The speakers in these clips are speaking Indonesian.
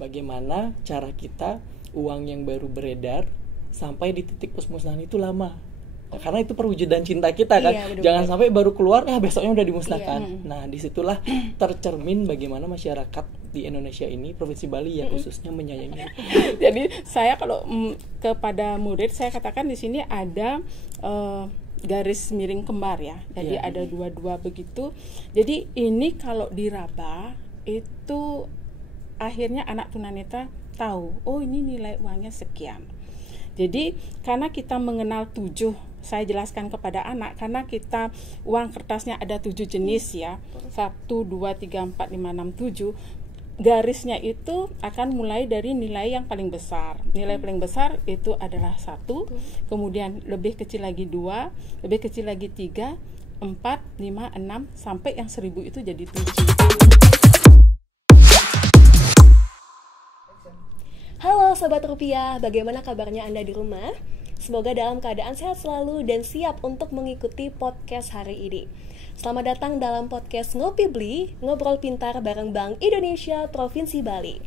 bagaimana cara kita uang yang baru beredar sampai di titik pemusnahan itu lama. Nah, karena itu perwujudan cinta kita kan. Jangan sampai baru keluar besoknya udah dimusnahkan. Nah, disitulah tercermin bagaimana masyarakat di Indonesia ini, Provinsi Bali ya khususnya menyayangi. Jadi saya kalau kepada murid saya katakan di sini ada garis miring kembar ya. Jadi ada dua-dua begitu. Jadi ini kalau diraba itu akhirnya anak tunanetra tahu, oh ini nilai uangnya sekian. Jadi karena kita mengenal 7, saya jelaskan kepada anak, karena kita uang kertasnya ada 7 jenis ya, 1, 2, 3, 4, 5, 6, 7. Garisnya itu akan mulai dari nilai yang paling besar. Nilai paling besar itu adalah 1, kemudian lebih kecil lagi 2, lebih kecil lagi 3, 4, 5, 6, sampai yang 1000 itu jadi 7. Halo Sobat Rupiah, bagaimana kabarnya Anda di rumah? Semoga dalam keadaan sehat selalu dan siap untuk mengikuti podcast hari ini. Selamat datang dalam podcast Ngopi Beli, ngobrol pintar bareng Bank Indonesia Provinsi Bali.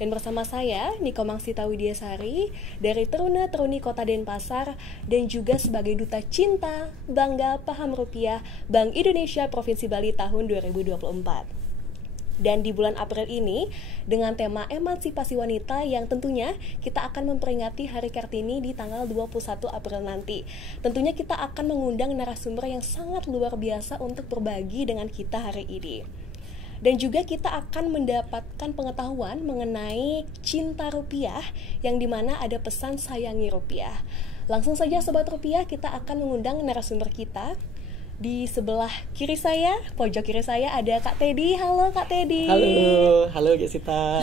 Dan bersama saya, Niko Mangsita Widiasari, dari Teruna-Teruni Kota Denpasar, dan juga sebagai Duta Cinta, Bangga, Paham Rupiah, Bank Indonesia Provinsi Bali tahun 2024. Dan di bulan April ini, dengan tema emansipasi wanita yang tentunya kita akan memperingati Hari Kartini di tanggal 21 April nanti. Tentunya kita akan mengundang narasumber yang sangat luar biasa untuk berbagi dengan kita hari ini. Dan juga kita akan mendapatkan pengetahuan mengenai cinta rupiah, yang dimana ada pesan sayangi rupiah. Langsung saja Sobat Rupiah, kita akan mengundang narasumber kita. Di sebelah kiri saya, pojok kiri saya ada Kak Teddy. Halo Kak Teddy. Halo Gesita.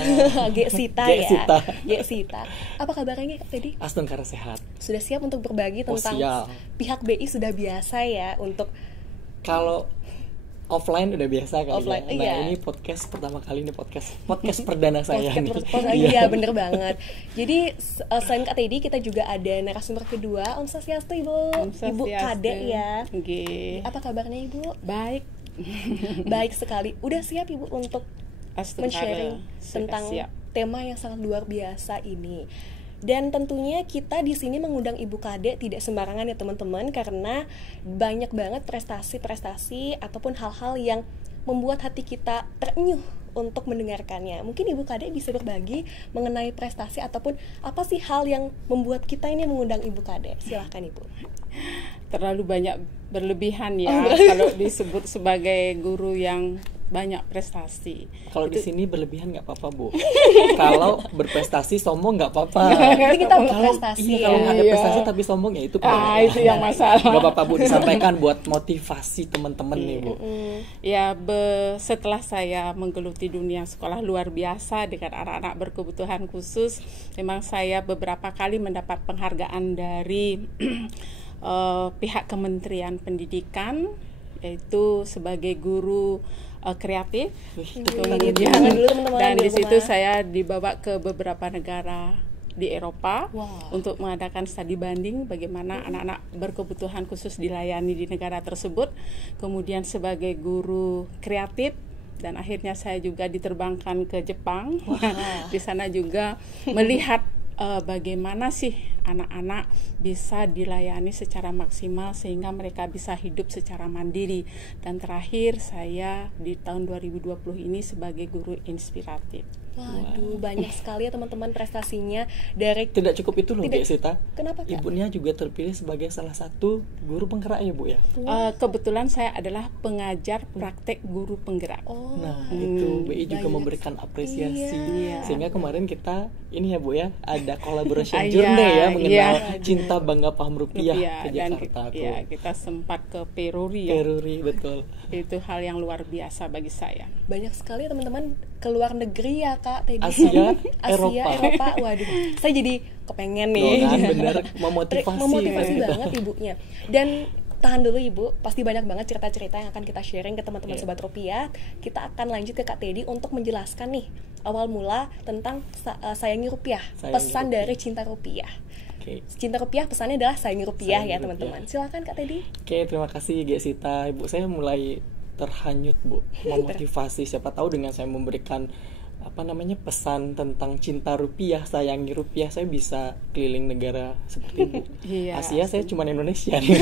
Gesita ya. Gesita. Apa kabarnya Kak Teddy? Astungkara sehat. Sudah siap untuk berbagi tentang pihak BI sudah biasa ya untuk kalau offline udah biasa kali offline, ya. Nah ini podcast pertama kali, ini podcast perdana saya nih. Iya bener banget. Jadi selain Kak Teddy, kita juga ada narasumber kedua, Om Swastiastu Ibu. Ibu Kade ya. Apa kabarnya Ibu? Baik. Baik sekali. Udah siap Ibu untuk men-sharing tentang tema yang sangat luar biasa ini. Dan tentunya kita di sini mengundang Ibu Kade tidak sembarangan ya teman-teman, karena banyak banget prestasi-prestasi ataupun hal-hal yang membuat hati kita terenyuh untuk mendengarkannya. Mungkin Ibu Kade bisa berbagi mengenai prestasi ataupun apa sih hal yang membuat kita ini mengundang Ibu Kade. Silahkan Ibu. Terlalu banyak berlebihan ya kalau disebut sebagai guru yang banyak prestasi. Kalau di sini berlebihan nggak apa-apa Bu. Kalau berprestasi sombong nggak apa-apa. Ini kita berprestasi. Kalau nggak ada prestasi tapi sombong ya itu. Itu yang masalah. Nggak apa-apa Bu, disampaikan buat motivasi teman-teman nih Bu. Ya setelah saya menggeluti dunia sekolah luar biasa dengan anak-anak berkebutuhan khusus, memang saya beberapa kali mendapat penghargaan dari pihak Kementerian Pendidikan, yaitu sebagai guru kreatif. Dan di situ saya dibawa ke beberapa negara di Eropa untuk mengadakan studi banding bagaimana anak-anak berkebutuhan khusus dilayani di negara tersebut. Kemudian sebagai guru kreatif, dan akhirnya saya juga diterbangkan ke Jepang. Di sana juga melihat bagaimana sih anak-anak bisa dilayani secara maksimal sehingga mereka bisa hidup secara mandiri. Dan terakhir saya di tahun 2020 ini sebagai guru inspiratif. Waduh, banyak sekali ya teman-teman prestasinya. Dari tidak cukup itu loh Gesita. Kenapa Kak? Ibunya juga terpilih sebagai salah satu guru penggerak ya Bu ya. Kebetulan saya adalah pengajar praktek guru penggerak. Nah itu BI juga memberikan apresiasi. Sehingga kemarin kita ini ya Bu ya, ada collaboration journey ya mengenal cinta bangga paham rupiah ke Jakarta. Dan kita sempat ke Peruri ya. Peruri betul. Itu hal yang luar biasa bagi saya. Banyak sekali teman-teman ke luar negeri ya Kak Teddy. Asia, Eropa. Waduh, saya jadi kepengen nih. Bener, memotivasi banget ibunya. Dan tahan dulu Ibu, pasti banyak banget cerita-cerita yang akan kita sharing ke teman-teman Sobat Rupiah. Kita akan lanjut ke Kak Teddy untuk menjelaskan nih awal mula tentang sayangi rupiah, pesan dari cinta rupiah. Cinta rupiah pesannya adalah sayangi rupiah ya teman-teman. Silakan Kak Teddy. Terima kasih Gesita. Ibu saya mulai terhanyut Bu, memotivasi. Siapa tahu dengan saya memberikan pesan tentang cinta rupiah, sayangi rupiah, saya bisa keliling negara seperti Bu. Asia saya cuma Indonesia nih.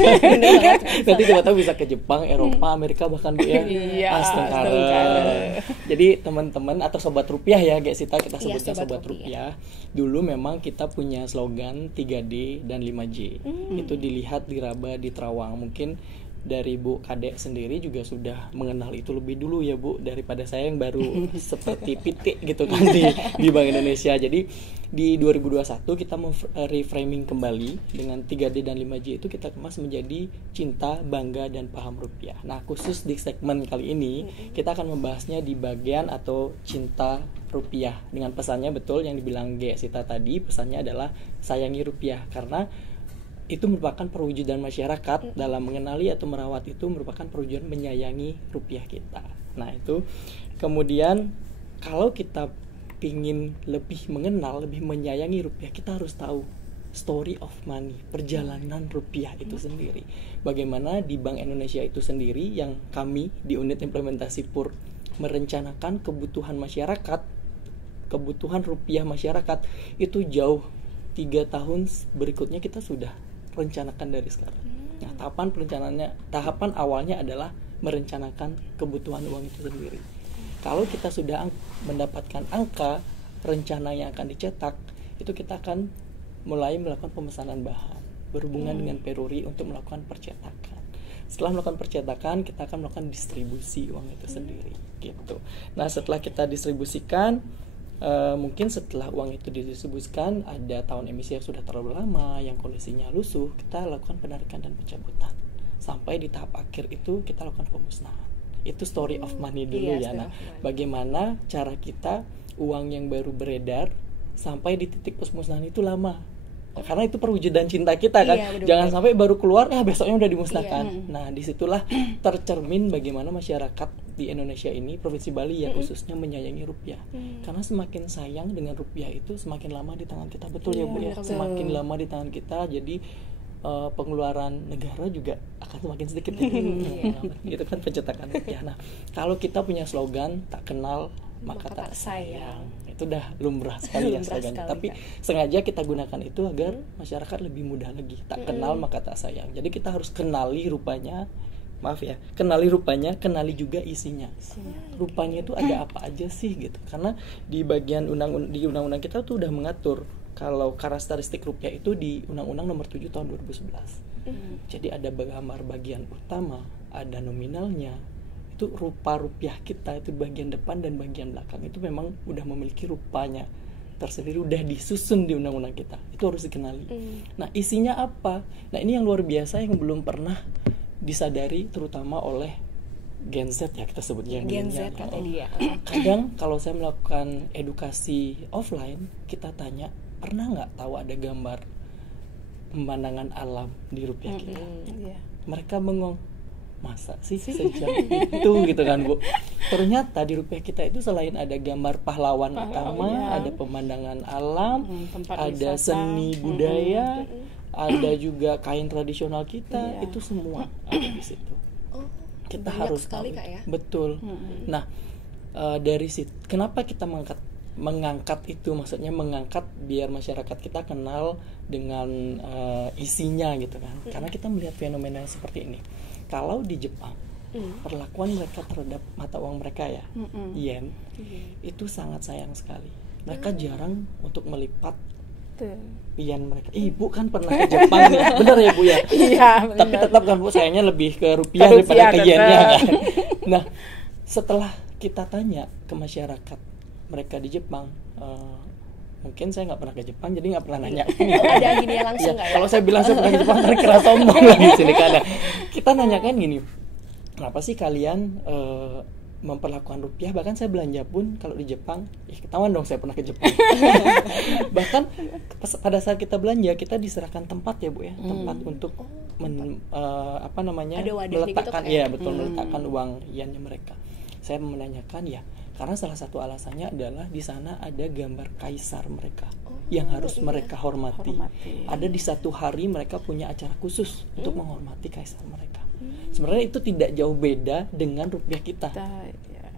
Nanti coba bisa ke Jepang, Eropa, Amerika bahkan Bu ya. Astagfirullah. Jadi teman-teman atau sobat rupiah ya, Gek Sita kita sebutnya sobat rupiah. Dulu memang kita punya slogan 3D dan 5J. Itu dilihat, diraba, diterawang. Mungkin dari Bu Kadek sendiri juga sudah mengenal itu lebih dulu ya Bu, daripada saya yang baru seperti pitik gitu kan di Bank Indonesia. Jadi di 2021 kita reframing kembali dengan 3D dan 5J itu kita kemas menjadi cinta, bangga, dan paham rupiah. Nah khusus di segmen kali ini kita akan membahasnya di bagian atau cinta rupiah, dengan pesannya betul yang dibilang Gek Sita tadi, pesannya adalah sayangi rupiah, karena itu merupakan perwujudan masyarakat dalam mengenali atau merawat, itu merupakan perwujudan menyayangi rupiah kita. Nah itu kemudian kalau kita ingin lebih mengenal, lebih menyayangi rupiah, kita harus tahu story of money, perjalanan rupiah itu sendiri. Bagaimana di Bank Indonesia itu sendiri yang kami di unit implementasi PUR merencanakan kebutuhan masyarakat, kebutuhan rupiah masyarakat itu jauh 3 tahun berikutnya kita sudah rencanakan dari sekarang. Nah, tahapan awalnya adalah merencanakan kebutuhan uang itu sendiri. Kalau kita sudah mendapatkan angka rencana yang akan dicetak, itu kita akan mulai melakukan pemesanan bahan berhubungan dengan Peruri untuk melakukan percetakan. Setelah melakukan percetakan, kita akan melakukan distribusi uang itu sendiri, gitu. Nah, setelah kita distribusikan, mungkin setelah uang itu didistribusikan, ada tahun emisi yang sudah terlalu lama, yang kondisinya lusuh, kita lakukan penarikan dan pencabutan. Sampai di tahap akhir itu kita lakukan pemusnahan. Itu story of money dulu ya. Nah, bagaimana cara kita uang yang baru beredar sampai di titik pemusnahan itu lama. Karena itu perwujudan cinta kita kan. Jangan sampai baru keluar besoknya udah dimusnahkan. Nah disitulah tercermin bagaimana masyarakat di Indonesia ini, Provinsi Bali ya khususnya, menyayangi rupiah. Karena semakin sayang dengan rupiah itu semakin lama di tangan kita. Betul ya Bu ya. Semakin lama di tangan kita, jadi pengeluaran negara juga akan semakin sedikit. Gitu kan pencetakan rupiah. Nah kalau kita punya slogan tak kenal maka tak sayang, itu udah lumrah sekali ya slogan. Tapi sengaja kita gunakan itu agar masyarakat lebih mudah lagi. Tak kenal maka tak sayang. Jadi kita harus kenali rupanya, kenali rupanya, kenali juga isinya. Rupanya itu ada apa aja sih gitu. Karena di bagian undang-undang kita tuh udah mengatur kalau karakteristik rupiah itu di Undang-Undang Nomor 7 tahun 2011. Jadi ada gambar bagian utama, ada nominalnya. Itu rupa rupiah kita, itu bagian depan dan bagian belakang itu memang udah memiliki rupanya tersendiri, udah disusun di undang-undang kita. Itu harus dikenali. Nah isinya apa? Nah ini yang luar biasa yang belum pernah disadari terutama oleh Gen Z ya, kita sebutnya Gen Z kata dia. Kadang kalau saya melakukan edukasi offline, kita tanya, pernah nggak tahu ada gambar pemandangan alam di rupiah kita? Mereka bengong, masa sih sejam itu gitu kan Bu. Ternyata di rupiah kita itu selain ada gambar pahlawan utama, ada pemandangan alam, ada seni budaya, ada juga kain tradisional kita, itu semua ada di situ. Kita harus tahu. Ya? Betul. Nah, dari situ kenapa kita mengangkat itu, maksudnya mengangkat biar masyarakat kita kenal dengan isinya gitu kan. Karena kita melihat fenomena seperti ini. Kalau di Jepang, perlakuan mereka terhadap mata uang mereka ya, yen, itu sangat sayang sekali. Mereka jarang untuk melipat yen mereka. Ibu kan pernah ke Jepang ya, benar ya Bu ya? Iya. Tapi tetap kan Bu sayangnya lebih ke rupiah daripada ke yennya kan. Nah, setelah kita tanya ke masyarakat mereka di Jepang, mungkin saya nggak pernah ke Jepang jadi nggak pernah nanya. Ada gini ya langsung nggak ya? Kalau saya bilang saya pernah ke Jepang kan kira sombong lagi di sini kan. Kita nanyakan gini, kenapa sih kalian memperlakukan rupiah? Bahkan saya belanja pun kalau di Jepang, ketahuan dong saya pernah ke Jepang. Bahkan pada saat kita belanja kita diserahkan tempat ya Bu ya, tempat untuk meletakkan gitu, meletakkan uang yennya mereka. Saya menanyakan ya, karena salah satu alasannya adalah di sana ada gambar kaisar mereka yang harus mereka hormati. Ada di satu hari mereka punya acara khusus untuk menghormati kaisar mereka. Sebenarnya itu tidak jauh beda dengan rupiah kita.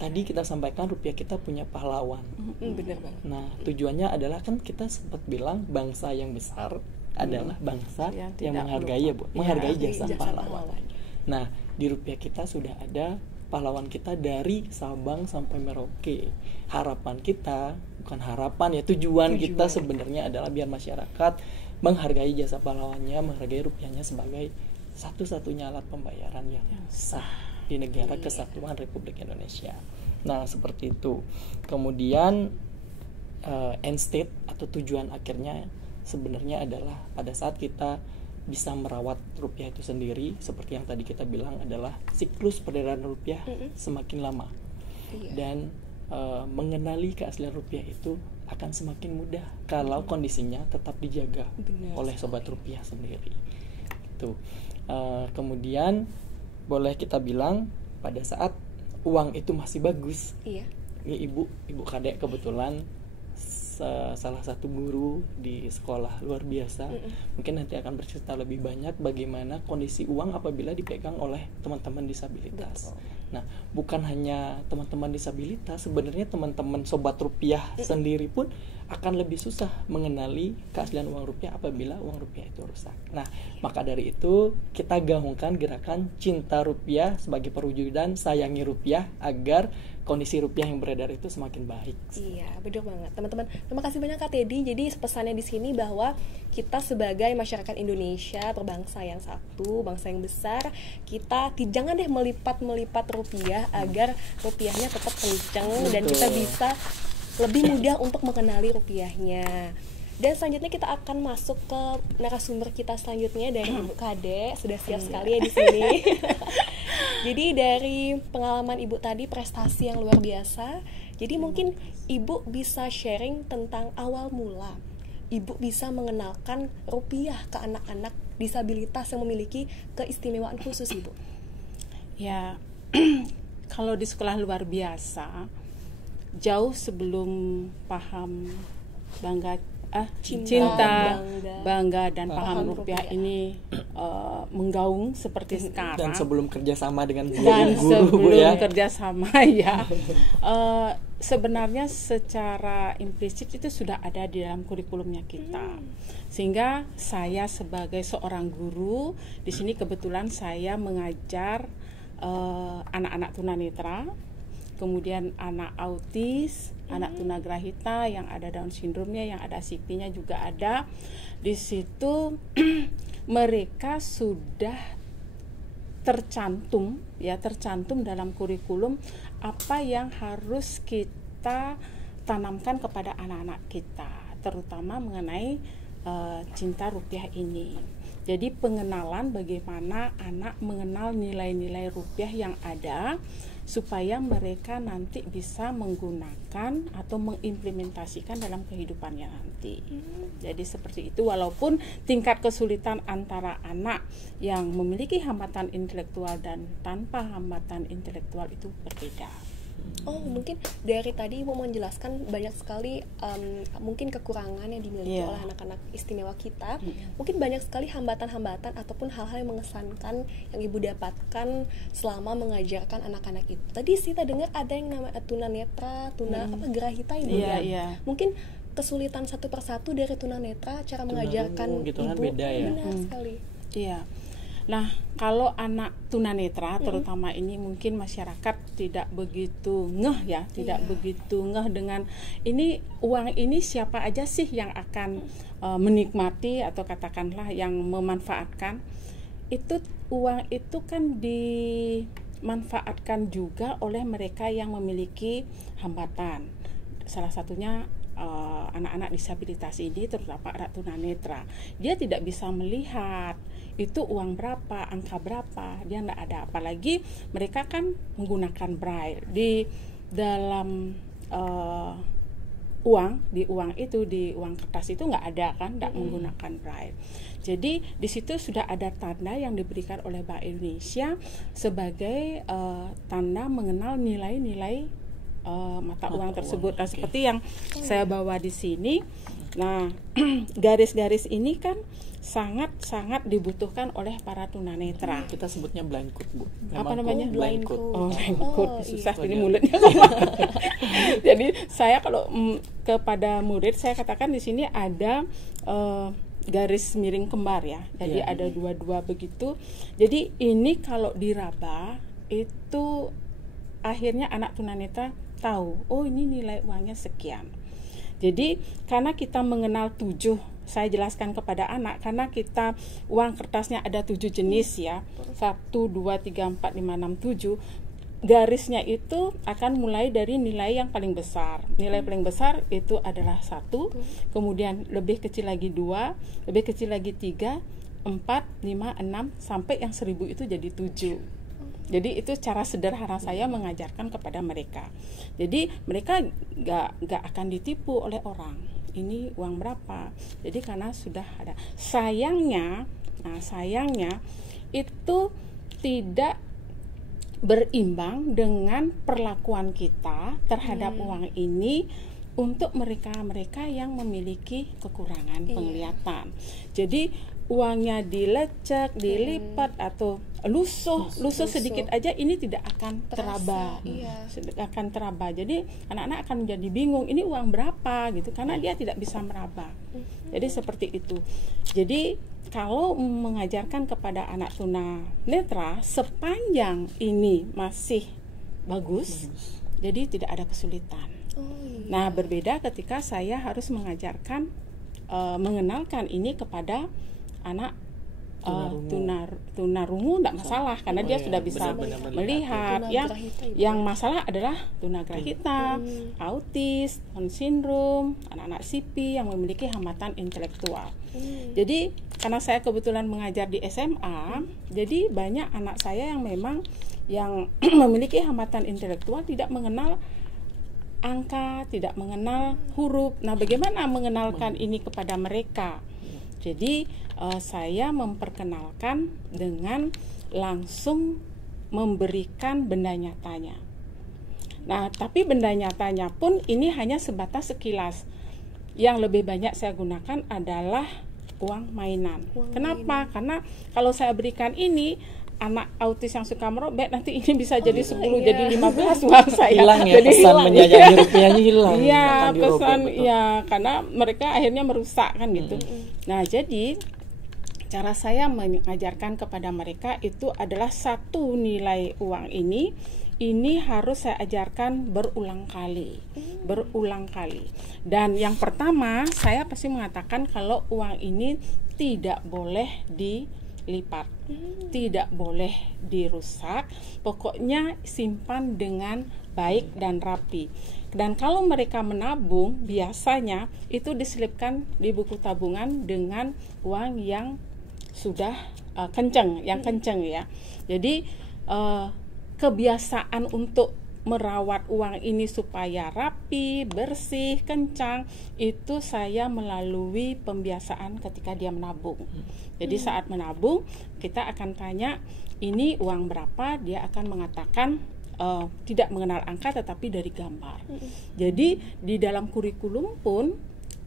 tadi kita sampaikan rupiah kita punya pahlawan. Benar banget. Nah, tujuannya adalah kan kita sempat bilang bangsa yang besar adalah bangsa yang menghargai menghargai jasa pahlawan. Nah, di rupiah kita sudah ada pahlawan kita dari Sabang sampai Merauke. Harapan kita, bukan harapan ya, tujuan kita sebenarnya adalah biar masyarakat menghargai jasa pahlawannya, menghargai rupiahnya sebagai satu-satunya alat pembayaran yang sah di negara kesatuan Republik Indonesia. Nah, seperti itu. Kemudian end state atau tujuan akhirnya sebenarnya adalah pada saat kita bisa merawat rupiah itu sendiri, seperti yang tadi kita bilang adalah siklus peredaran rupiah semakin lama. Dan mengenali keaslian rupiah itu akan semakin mudah kalau kondisinya tetap dijaga oleh sobat rupiah sendiri. Itu. Kemudian boleh kita bilang pada saat uang itu masih bagus. Ini ibu Kadek kebetulan salah satu guru di sekolah luar biasa. Mungkin nanti akan bercerita lebih banyak bagaimana kondisi uang apabila dipegang oleh teman-teman disabilitas. Nah, bukan hanya teman-teman disabilitas, sebenarnya teman-teman sobat rupiah sendiri pun akan lebih susah mengenali keaslian uang rupiah apabila uang rupiah itu rusak. Nah, maka dari itu kita gaungkan gerakan Cinta Rupiah sebagai perwujudan sayangi rupiah agar kondisi rupiah yang beredar itu semakin baik. Iya, betul banget. Teman-teman, terima kasih banyak Kak Teddy. Jadi pesannya di sini bahwa kita sebagai masyarakat Indonesia, berbangsa yang satu, bangsa yang besar, kita jangan deh melipat rupiah agar rupiahnya tetap kencang dan kita bisa lebih mudah untuk mengenali rupiahnya. Dan selanjutnya kita akan masuk ke narasumber kita selanjutnya dari Ibu Kadek. Sudah siap sekali ya di sini. Jadi dari pengalaman Ibu tadi prestasi yang luar biasa. Jadi mungkin Ibu bisa sharing tentang awal mula Ibu bisa mengenalkan rupiah ke anak-anak disabilitas yang memiliki keistimewaan khusus, Ibu. Ya, kalau di sekolah luar biasa, jauh sebelum paham cinta, bangga dan paham rupiah ini menggaung seperti sekarang. Dan sebelum kerjasama dengan guru ya. Kerjasama ya. Sebenarnya secara implisit itu sudah ada di dalam kurikulumnya kita. Sehingga saya sebagai seorang guru di sini kebetulan saya mengajar anak-anak tunanetra, kemudian anak autis, anak tunagrahita yang ada Down syndrome-nya, yang ada CP-nya juga ada. Di situ mereka sudah tercantum dalam kurikulum apa yang harus kita tanamkan kepada anak-anak kita, terutama mengenai cinta rupiah ini. Jadi pengenalan bagaimana anak mengenal nilai-nilai rupiah yang ada supaya mereka nanti bisa menggunakan atau mengimplementasikan dalam kehidupannya nanti. Jadi seperti itu, walaupun tingkat kesulitan antara anak yang memiliki hambatan intelektual dan tanpa hambatan intelektual itu berbeda. Oh, mungkin dari tadi Ibu menjelaskan banyak sekali mungkin kekurangan yang dimiliki oleh anak-anak istimewa kita. Mungkin banyak sekali hambatan-hambatan ataupun hal-hal yang mengesankan yang Ibu dapatkan selama mengajarkan anak-anak itu. Tadi kita dengar ada yang namanya tunanetra, grahita Ibu ya. Mungkin kesulitan satu persatu dari tunanetra cara mengajarkan gitu Ibu kan beda ya. Benar sekali. Iya. Nah, kalau anak tunanetra terutama ini mungkin masyarakat tidak begitu ngeh tidak begitu ngeh dengan ini uang ini siapa aja sih yang akan menikmati atau katakanlah yang memanfaatkan. Itu uang itu kan dimanfaatkan juga oleh mereka yang memiliki hambatan. Salah satunya anak-anak disabilitas ini, terutama anak tunanetra. Dia tidak bisa melihat itu uang berapa, angka berapa, dia tidak ada. Apalagi mereka kan menggunakan braille di dalam di uang kertas itu nggak ada kan, tidak menggunakan braille. Jadi di situ sudah ada tanda yang diberikan oleh Bank Indonesia sebagai tanda mengenal nilai-nilai mata uang tersebut. Nah, seperti yang saya bawa di sini, Nah, garis-garis ini kan sangat-sangat dibutuhkan oleh para tunanetra. Kita sebutnya blind code, Bu. Apa namanya? Blind code. Blind code. Susah iya. ini mulutnya. Jadi saya kalau kepada murid saya katakan di sini ada garis miring kembar ya. Jadi ada dua-dua begitu. Jadi ini kalau diraba itu akhirnya anak tunanetra tahu, oh ini nilai uangnya sekian. Jadi karena kita mengenal 7, saya jelaskan kepada anak, karena kita uang kertasnya ada 7 jenis ya, 1, 2, 3, 4, 5, 6, 7. Garisnya itu akan mulai dari nilai yang paling besar. Nilai paling besar itu adalah 1, kemudian lebih kecil lagi 2, lebih kecil lagi 3, 4, 5, 6, sampai yang 1000 itu jadi 7. Jadi itu cara sederhana saya mengajarkan kepada mereka. Jadi mereka nggak akan ditipu oleh orang. Ini uang berapa? Jadi karena sudah ada. Sayangnya itu tidak berimbang dengan perlakuan kita terhadap uang ini untuk mereka yang memiliki kekurangan penglihatan. Jadi uangnya dilecek, dilipat atau lusuh sedikit aja, ini tidak akan teraba. Akan teraba. Jadi anak-anak akan menjadi bingung, ini uang berapa gitu, karena dia tidak bisa meraba. Jadi seperti itu. Jadi kalau mengajarkan kepada anak tunanetra, sepanjang ini masih bagus, jadi tidak ada kesulitan. Nah, berbeda ketika saya harus mengajarkan, mengenalkan ini kepada anak tunarungu, tidak masalah karena dia sudah bisa melihat. Yang masalah adalah tunagrahita, autis, Down syndrome, anak-anak CP yang memiliki hambatan intelektual. Jadi karena saya kebetulan mengajar di SMA, jadi banyak anak saya yang memang yang memiliki hambatan intelektual tidak mengenal angka, tidak mengenal huruf. Nah, bagaimana mengenalkan ini kepada mereka? Jadi saya memperkenalkan dengan langsung memberikan benda nyatanya. Nah, tapi benda nyatanya pun ini hanya sebatas sekilas. Yang lebih banyak saya gunakan adalah uang mainan. Kenapa? Karena kalau saya berikan ini, anak autis yang suka merobek nanti ini bisa jadi 10, jadi 15 uang saya. Hilang ya, jadi pesan menjajahi rupiahnya hilang. Iya, pesan ya, karena mereka akhirnya merusak kan gitu. Nah, jadi cara saya mengajarkan kepada mereka itu adalah satu nilai uang ini harus saya ajarkan berulang kali. Dan yang pertama, saya pasti mengatakan kalau uang ini tidak boleh dilipat, tidak boleh dirusak, pokoknya simpan dengan baik dan rapi. Dan kalau mereka menabung, biasanya itu diselipkan di buku tabungan dengan uang yang sudah kenceng ya. Jadi kebiasaan untuk merawat uang ini supaya rapi, bersih, kencang, itu saya melalui pembiasaan ketika dia menabung. Jadi saat menabung, kita akan tanya, ini uang berapa? Dia akan mengatakan tidak mengenal angka tetapi dari gambar. Jadi di dalam kurikulum pun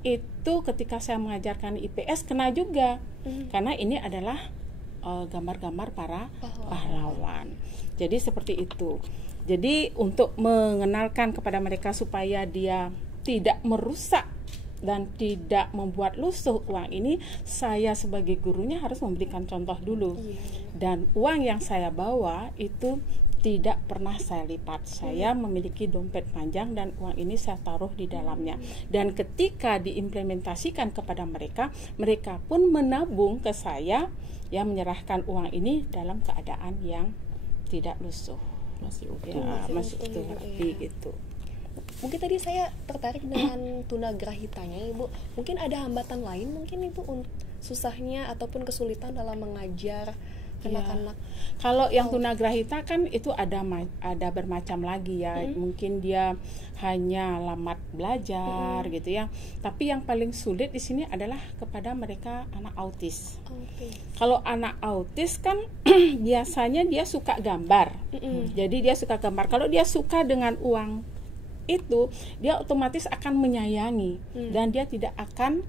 itu ketika saya mengajarkan IPS kena juga, karena ini adalah gambar-gambar para pahlawan. Jadi seperti itu. Jadi untuk mengenalkan kepada mereka supaya dia tidak merusak dan tidak membuat lusuh uang ini, saya sebagai gurunya harus memberikan contoh dulu. Dan uang yang saya bawa itu tidak pernah saya lipat. Saya memiliki dompet panjang dan uang ini saya taruh di dalamnya. Dan ketika diimplementasikan kepada mereka, mereka pun menabung ke saya, yang menyerahkan uang ini dalam keadaan yang tidak lusuh. Masih utuh. Ya, masih utuh rapi gitu. Mungkin tadi saya tertarik dengan tunagrahitanya, Ibu. Mungkin ada hambatan lain mungkin Ibu susahnya ataupun kesulitan dalam mengajar anak-anak. Kalau yang tunagrahita kan itu ada bermacam lagi ya. Mungkin dia hanya lambat belajar gitu ya. Tapi yang paling sulit di sini adalah kepada mereka anak autis. Kalau anak autis kan biasanya dia suka gambar. Jadi dia suka gambar. Kalau dia suka dengan uang itu, dia otomatis akan menyayangi dan dia tidak akan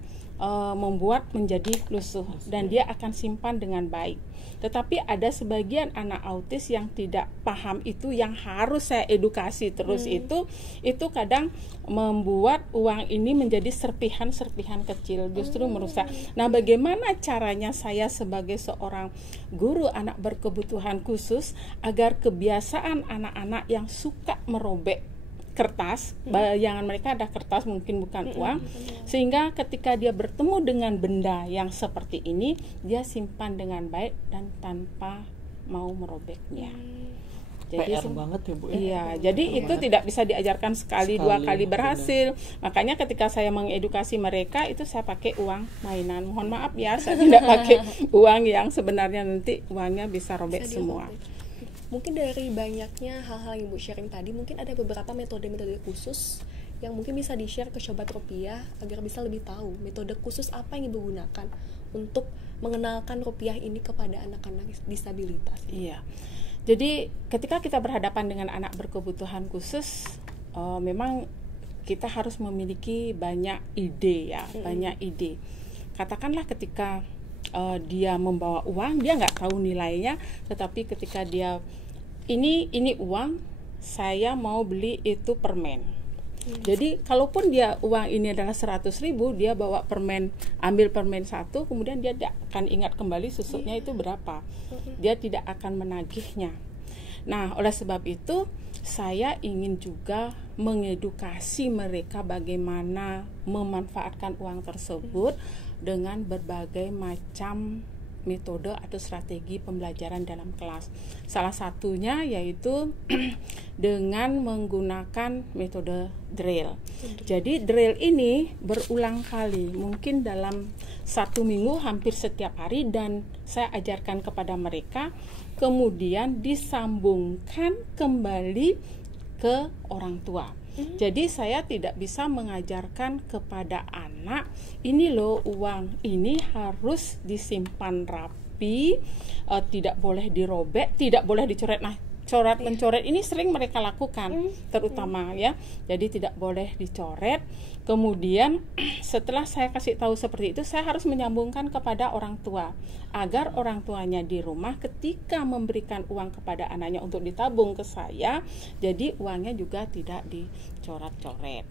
membuat menjadi lusuh dan dia akan simpan dengan baik. Tetapi ada sebagian anak autis yang tidak paham itu, yang harus saya edukasi terus. Itu kadang membuat uang ini menjadi serpihan-serpihan kecil, justru merusak. Nah, bagaimana caranya saya sebagai seorang guru anak berkebutuhan khusus agar kebiasaan anak-anak yang suka merobek kertas, bayangan mereka ada kertas, mungkin bukan uang, sehingga ketika dia bertemu dengan benda yang seperti ini, dia simpan dengan baik dan tanpa mau merobeknya. Jadi PR banget ya Bu. Iya, jadi itu tidak bisa diajarkan sekali dua kali berhasil. Makanya ketika saya mengedukasi mereka, itu saya pakai uang mainan. Mohon maaf ya, saya tidak pakai uang yang sebenarnya nanti uangnya bisa robek semua. Mungkin dari banyaknya hal-hal yang Ibu sharing tadi, mungkin ada beberapa metode-metode khusus yang mungkin bisa di-share ke Sobat Rupiah agar bisa lebih tahu metode khusus apa yang Ibu gunakan untuk mengenalkan rupiah ini kepada anak-anak disabilitas. Iya. Jadi ketika kita berhadapan dengan anak berkebutuhan khusus, memang kita harus memiliki banyak ide ya, banyak ide. Katakanlah ketika dia membawa uang, dia nggak tahu nilainya, tetapi ketika dia ini uang, saya mau beli itu permen. Jadi kalaupun dia uang ini adalah 100.000, dia bawa permen, ambil permen satu, kemudian dia tidak akan ingat kembali susuknya itu berapa. Dia tidak akan menagihnya. Nah, oleh sebab itu saya ingin juga mengedukasi mereka bagaimana memanfaatkan uang tersebut dengan berbagai macam metode atau strategi pembelajaran dalam kelas. Salah satunya yaitu dengan menggunakan metode drill. Jadi drill ini berulang kali, mungkin dalam 1 minggu hampir setiap hari, dan saya ajarkan kepada mereka, kemudian disambungkan kembali ke orang tua. Jadi saya tidak bisa mengajarkan kepada anak, ini loh uang, ini harus disimpan rapi, tidak boleh dirobek, tidak boleh dicoret. Nah, coret mencoret ini sering mereka lakukan, terutama ya. Jadi tidak boleh dicoret. Kemudian setelah saya kasih tahu seperti itu, saya harus menyambungkan kepada orang tua agar orang tuanya di rumah ketika memberikan uang kepada anaknya untuk ditabung ke saya, jadi uangnya juga tidak dicoret-coret.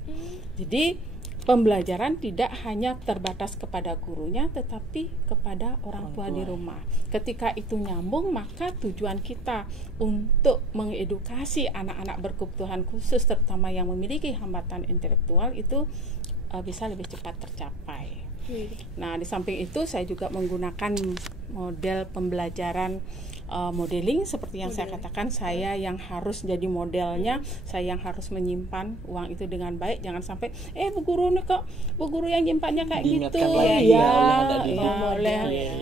Jadi pembelajaran tidak hanya terbatas kepada gurunya, tetapi kepada orang tua di rumah. Ketika itu nyambung, maka tujuan kita untuk mengedukasi anak-anak berkebutuhan khusus, terutama yang memiliki hambatan intelektual, itu bisa lebih cepat tercapai. Nah, di samping itu saya juga menggunakan model pembelajaran modeling seperti yang saya katakan, saya yang harus jadi modelnya, saya yang harus menyimpan uang itu dengan baik. Jangan sampai Bu guru nih kok, Bu guru yang nyimpannya kayak gitu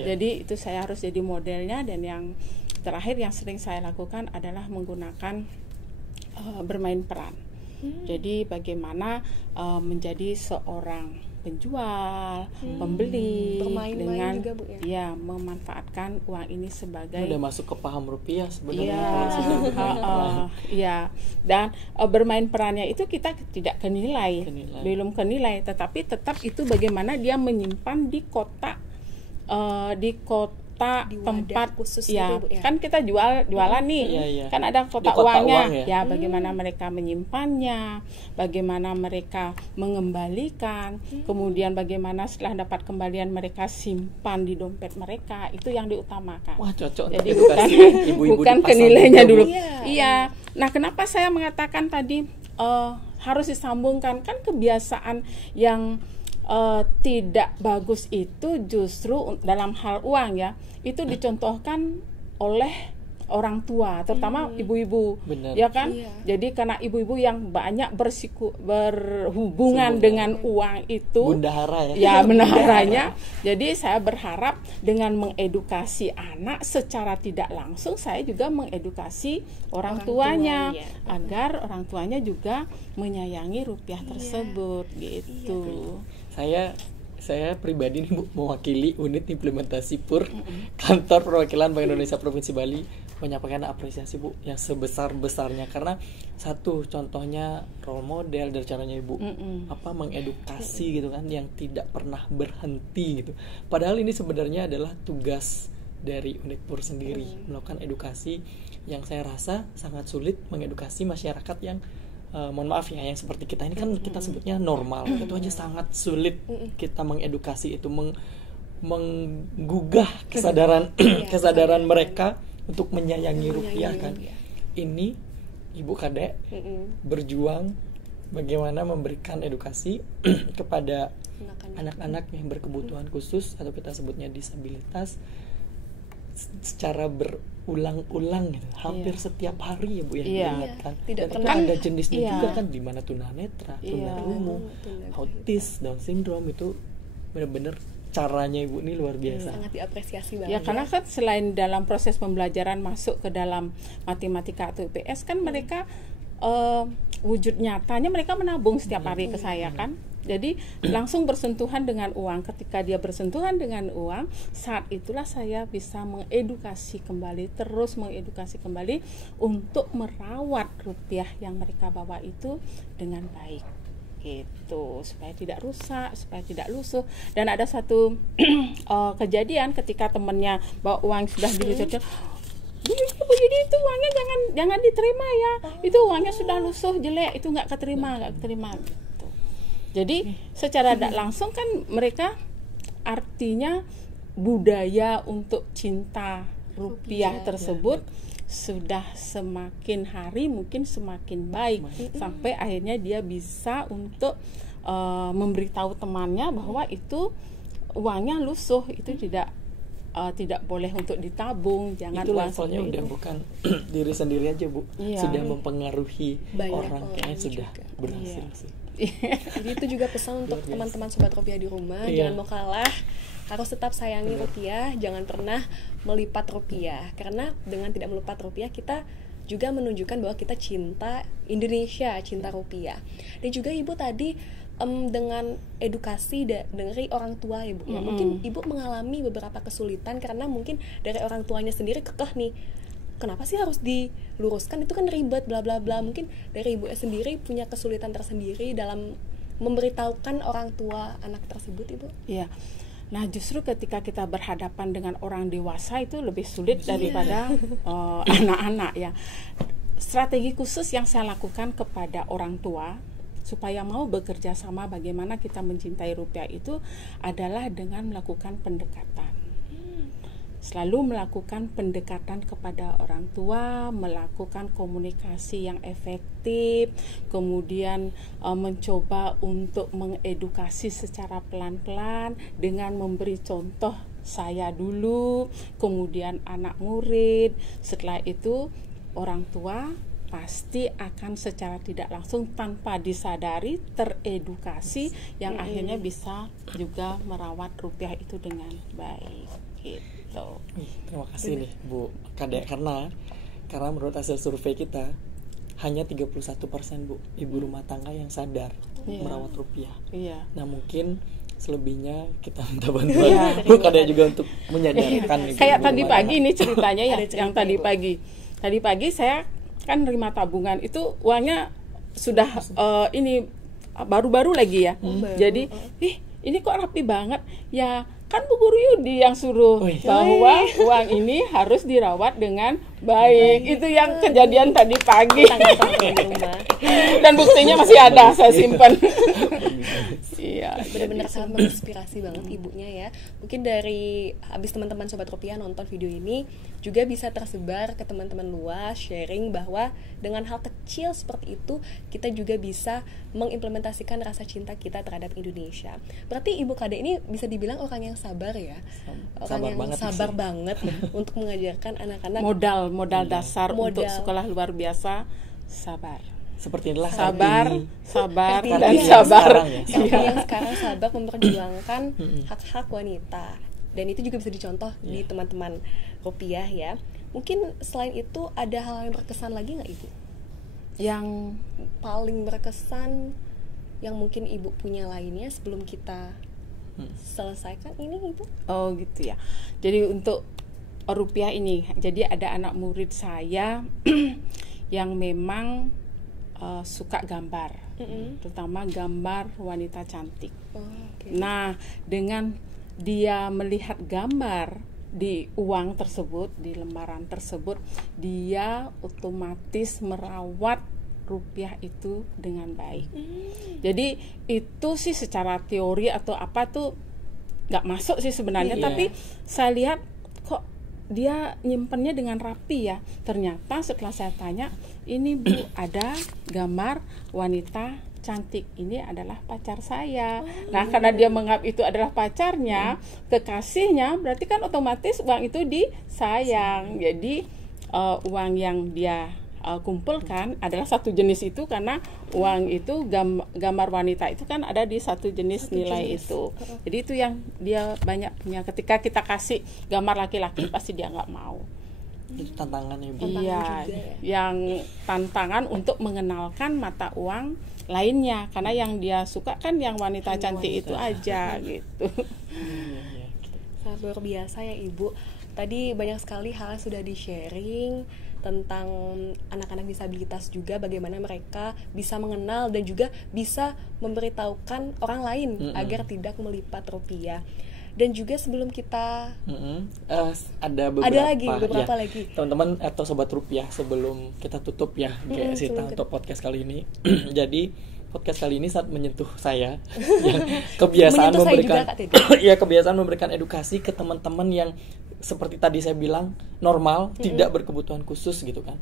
Jadi itu saya harus jadi modelnya. Dan yang terakhir yang sering saya lakukan adalah menggunakan bermain peran. Jadi bagaimana menjadi seorang penjual, pembeli, dengan juga, Bu, ya memanfaatkan uang ini sebagai, udah masuk ke paham rupiah sebenarnya. Dan bermain perannya itu kita tidak belum ke nilai, tetapi tetap itu bagaimana dia menyimpan di kotak, di tempat khusus ya, itu, kan kita jualan nih, kan ada kotak uangnya uang, ya bagaimana mereka menyimpannya, bagaimana mereka mengembalikan, kemudian bagaimana setelah dapat kembalian mereka simpan di dompet mereka, itu yang diutamakan. Wah, cocok. Jadi bukan ke nilainya dulu. Iya. Nah, kenapa saya mengatakan tadi harus disambungkan, kan kebiasaan yang tidak bagus itu justru dalam hal uang ya, itu dicontohkan oleh orang tua, terutama ibu-ibu. Benar. Ya kan? Jadi karena ibu-ibu yang banyak berhubungan dengan uang itu, bendahara bendaharanya. Jadi saya berharap dengan mengedukasi anak secara tidak langsung, saya juga mengedukasi orang tuanya agar orang tuanya juga menyayangi rupiah tersebut gitu. Saya pribadi nih Bu, mewakili unit implementasi PUR Kantor Perwakilan Bank Indonesia Provinsi Bali, menyampaikan apresiasi Bu yang sebesar-besarnya, karena satu contohnya role model dari caranya Ibu mengedukasi gitu kan, yang tidak pernah berhenti gitu. Padahal ini sebenarnya adalah tugas dari Unitpur sendiri, melakukan edukasi yang saya rasa sangat sulit mengedukasi masyarakat yang mohon maaf ya, yang seperti kita ini kan kita sebutnya normal, itu aja sangat sulit kita mengedukasi itu, menggugah kesadaran mereka untuk menyayangi rupiah kan. Ini Ibu Kadek berjuang bagaimana memberikan edukasi kepada anak-anak yang berkebutuhan khusus atau kita sebutnya disabilitas secara berulang-ulang gitu. Hampir setiap hari ya Bu ya diingatkan. Dan itu ada jenisnya juga kan, di mana tunanetra, tunarungu, autis, Down syndrome, itu benar-benar caranya Ibu ini luar biasa. Sangat diapresiasi banget. Ya karena kan selain dalam proses pembelajaran masuk ke dalam matematika atau IPS kan mereka wujud nyatanya mereka menabung setiap hari ke saya kan. Jadi langsung bersentuhan dengan uang. Ketika dia bersentuhan dengan uang, saat itulah saya bisa mengedukasi kembali, terus mengedukasi kembali untuk merawat rupiah yang mereka bawa itu dengan baik gitu, supaya tidak rusak, supaya tidak lusuh. Dan ada satu kejadian ketika temannya bawa uang sudah dilusuhkan, jadi itu uangnya jangan diterima ya, itu uangnya sudah lusuh, jelek, itu nggak keterima gitu. Jadi secara tidak langsung kan mereka artinya budaya untuk cinta rupiah tersebut sudah semakin hari mungkin semakin baik, sampai akhirnya dia bisa untuk memberitahu temannya bahwa itu uangnya lusuh, itu tidak boleh untuk ditabung, jangan. Itu levelnya udah bukan diri sendiri aja Bu, sudah mempengaruhi orang, kayaknya sudah berhasil sih. Jadi itu juga pesan untuk teman-teman Sobat Rupiah di rumah, jangan mau kalah, harus tetap sayangi rupiah, jangan pernah melipat rupiah, karena dengan tidak melipat rupiah kita juga menunjukkan bahwa kita cinta Indonesia, cinta rupiah. Dan juga Ibu tadi dengan edukasi dari orang tua Ibu ya, mungkin Ibu mengalami beberapa kesulitan karena mungkin dari orang tuanya sendiri kekeh nih, kenapa sih harus diluruskan, itu kan ribet bla bla bla. Mungkin dari Ibu sendiri punya kesulitan tersendiri dalam memberitahukan orang tua anak tersebut Ibu. Iya. Nah justru ketika kita berhadapan dengan orang dewasa itu lebih sulit daripada anak-anak ya. Strategi khusus yang saya lakukan kepada orang tua supaya mau bekerja sama bagaimana kita mencintai rupiah itu adalah dengan melakukan pendekatan. Selalu melakukan pendekatan kepada orang tua, melakukan komunikasi yang efektif, kemudian mencoba untuk mengedukasi secara pelan-pelan dengan memberi contoh saya dulu, kemudian anak murid, setelah itu orang tua pasti akan secara tidak langsung tanpa disadari teredukasi yang akhirnya bisa juga merawat rupiah itu dengan baik gitu. Terima kasih nih Bu Kadek, karena menurut hasil survei kita hanya 31% Bu ibu rumah tangga yang sadar merawat rupiah. Nah mungkin selebihnya kita minta bantuan Bu Kadek juga untuk menyadarkan. Kayak tadi pagi ini ceritanya ya, yang tadi pagi saya kan nerima tabungan itu uangnya sudah ini baru-baru lagi ya. Jadi ini kok rapi banget ya, kan Bu Guru Yudi yang suruh bahwa uang ini harus dirawat dengan baik. Itu yang kejadian tadi pagi. Dan buktinya masih ada, saya simpan. Iya, benar-benar sangat menginspirasi banget ibunya ya. Mungkin dari habis teman-teman Sobat Rupiah nonton video ini juga bisa tersebar ke teman-teman luas, sharing bahwa dengan hal kecil seperti itu kita juga bisa mengimplementasikan rasa cinta kita terhadap Indonesia. Berarti Ibu Kadek ini bisa dibilang orang yang sabar ya. Orang yang sabar banget untuk mengajarkan anak-anak. Modal dasar untuk sekolah luar biasa, sabar. Seperti inilah sabar dan sabar. Yang sekarang sabar memperjuangkan hak-hak wanita. Dan itu juga bisa dicontoh di teman-teman rupiah ya. Mungkin selain itu ada hal yang berkesan lagi nggak Ibu? Yang paling berkesan yang mungkin Ibu punya lainnya sebelum kita selesaikan ini Ibu? Oh gitu ya. Jadi untuk rupiah ini. Jadi ada anak murid saya yang memang suka gambar, terutama gambar wanita cantik. Nah, dengan dia melihat gambar di uang tersebut, di lembaran tersebut, dia otomatis merawat rupiah itu dengan baik. Jadi itu sih secara teori atau apa tuh nggak masuk sih sebenarnya, tapi saya lihat kok dia nyimpennya dengan rapi ya. Ternyata setelah saya tanya, ini Bu ada gambar wanita cantik, ini adalah pacar saya. Nah, karena dia menganggap itu adalah pacarnya, kekasihnya, berarti kan otomatis uang itu disayang. Jadi uang yang dia kumpulkan adalah satu jenis itu, karena uang itu gambar wanita itu kan ada di satu jenis nilai itu. Jadi itu yang dia banyak punya. Ketika kita kasih gambar laki-laki pasti dia nggak mau. Itu tantangannya Bu. Iya, yang tantangan untuk mengenalkan mata uang lainnya, karena yang dia suka kan yang wanita cantik itu aja gitu. Sangat luar biasa ya Ibu. Tadi banyak sekali hal yang sudah di-sharing tentang anak-anak disabilitas juga, bagaimana mereka bisa mengenal dan juga bisa memberitahukan orang lain agar tidak melipat rupiah. Dan juga sebelum kita ada beberapa lagi teman-teman atau sobat rupiah, sebelum kita tutup ya Sita untuk podcast kali ini. Jadi podcast kali ini saat menyentuh saya yang kebiasaan kebiasaan memberikan edukasi ke teman-teman yang seperti tadi saya bilang normal, tidak berkebutuhan khusus gitu kan.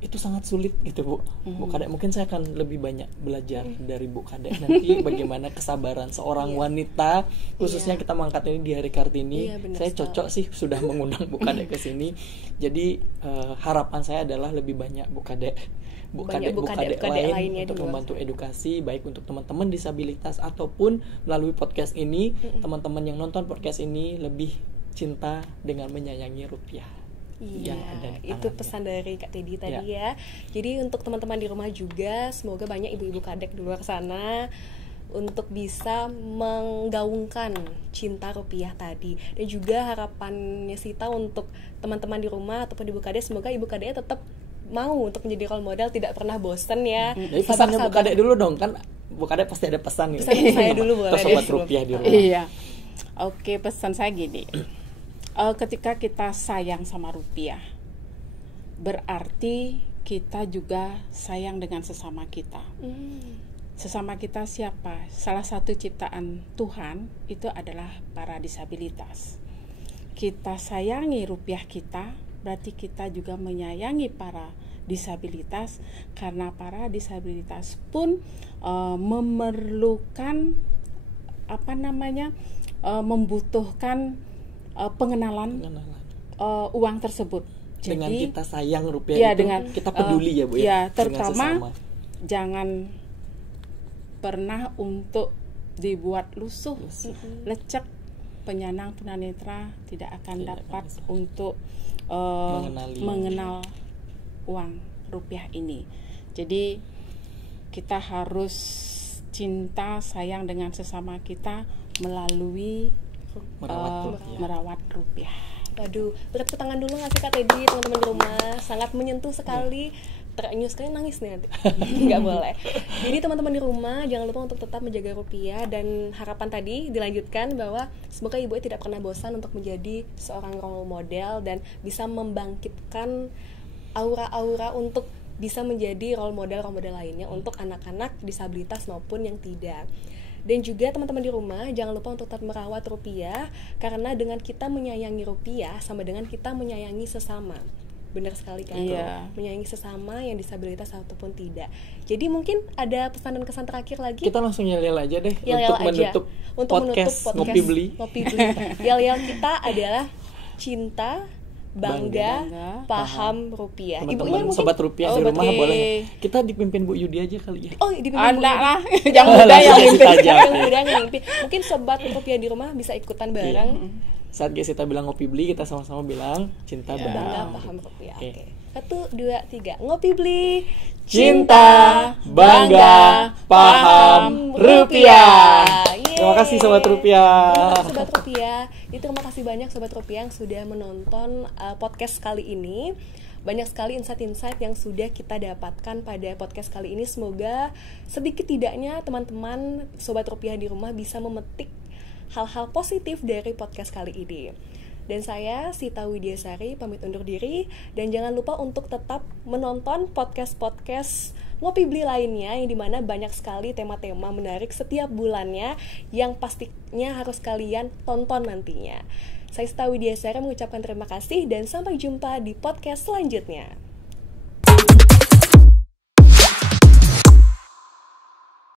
Itu sangat sulit gitu Bu. Bu Kadek, mungkin saya akan lebih banyak belajar dari Bu Kadek nanti bagaimana kesabaran seorang wanita, khususnya kita mengangkat ini di Hari Kartini. Saya cocok sih sudah mengundang Bu Kadek ke sini. Jadi harapan saya adalah lebih banyak Bu Kadek lain untuk membantu edukasi, baik untuk teman-teman disabilitas ataupun melalui podcast ini, teman-teman yang nonton podcast ini lebih cinta dengan menyayangi rupiah. Iya, itu pesan dari Kak Teddy tadi ya. Jadi untuk teman-teman di rumah juga, semoga banyak ibu-ibu kadek di luar sana untuk bisa menggaungkan cinta rupiah tadi. Dan juga harapannya Sita untuk teman-teman di rumah ataupun ibu kadek, semoga ibu kadeknya tetap mau untuk menjadi role model, tidak pernah bosan ya. Jadi pesannya Bu Kadek dulu dong, kan Bu Kadek pasti ada pesan gitu. Pesan saya dulu boleh. Sobat rupiah di rumah. Iya. Oke, pesan saya gini. Ketika kita sayang sama rupiah, berarti kita juga sayang dengan sesama kita. Sesama kita siapa? Salah satu ciptaan Tuhan itu adalah para disabilitas. Kita sayangi rupiah kita, berarti kita juga menyayangi para disabilitas, karena para disabilitas pun memerlukan membutuhkan pengenalan uang tersebut. Dengan kita sayang rupiah itu, dengan kita peduli ya Bu ya. Terutama jangan pernah untuk dibuat lusuh, lecek. Penyandang tunanetra tidak akan dapat untuk mengenal uang rupiah ini. Jadi kita harus cinta sayang dengan sesama kita melalui merawat rupiah. Waduh, bertepuk tangan dulu nggak sih Kak Teddy, teman-teman di rumah, sangat menyentuh sekali. Terenyuh sekali, nangis nih nanti. Nggak boleh. Jadi teman-teman di rumah jangan lupa untuk tetap menjaga rupiah, dan harapan tadi dilanjutkan bahwa semoga ibu tidak pernah bosan untuk menjadi seorang role model dan bisa membangkitkan aura-aura untuk bisa menjadi role model lainnya untuk anak-anak disabilitas maupun yang tidak. Dan juga teman-teman di rumah jangan lupa untuk tetap merawat rupiah, karena dengan kita menyayangi rupiah sama dengan kita menyayangi sesama. Benar sekali kan? Menyayangi sesama yang disabilitas ataupun tidak. Jadi mungkin ada pesan dan kesan terakhir lagi. Kita langsung yel-yel aja deh untuk menutup podcast Ngopi Beli. Yel-yel kita adalah cinta, bangga, paham rupiah. Ibunya mungkin sobat rupiah di rumah boleh. Kita dipimpin Bu Yudi aja kali ya. Oh, dipimpin Bu Yudi. Lah. Yang muda yang mimpin. Mungkin sobat rupiah di rumah bisa ikutan bareng. Saat kita bilang Ngopi Beli, kita sama-sama bilang cinta, bangga, paham rupiah. Oke. 1, 2, 3. Ngopi Bli, cinta, bangga, paham, rupiah. Terima kasih Sobat Rupiah. Sobat Rupiah, terima kasih banyak Sobat Rupiah yang sudah menonton podcast kali ini. Banyak sekali insight-insight yang sudah kita dapatkan pada podcast kali ini. Semoga sedikit tidaknya teman-teman Sobat Rupiah di rumah bisa memetik hal-hal positif dari podcast kali ini. Dan saya, Sita Widyasari, pamit undur diri. Dan jangan lupa untuk tetap menonton podcast-podcast Ngopi Bli lainnya, yang dimana banyak sekali tema-tema menarik setiap bulannya yang pastinya harus kalian tonton nantinya. Saya Sita Widyasari mengucapkan terima kasih dan sampai jumpa di podcast selanjutnya.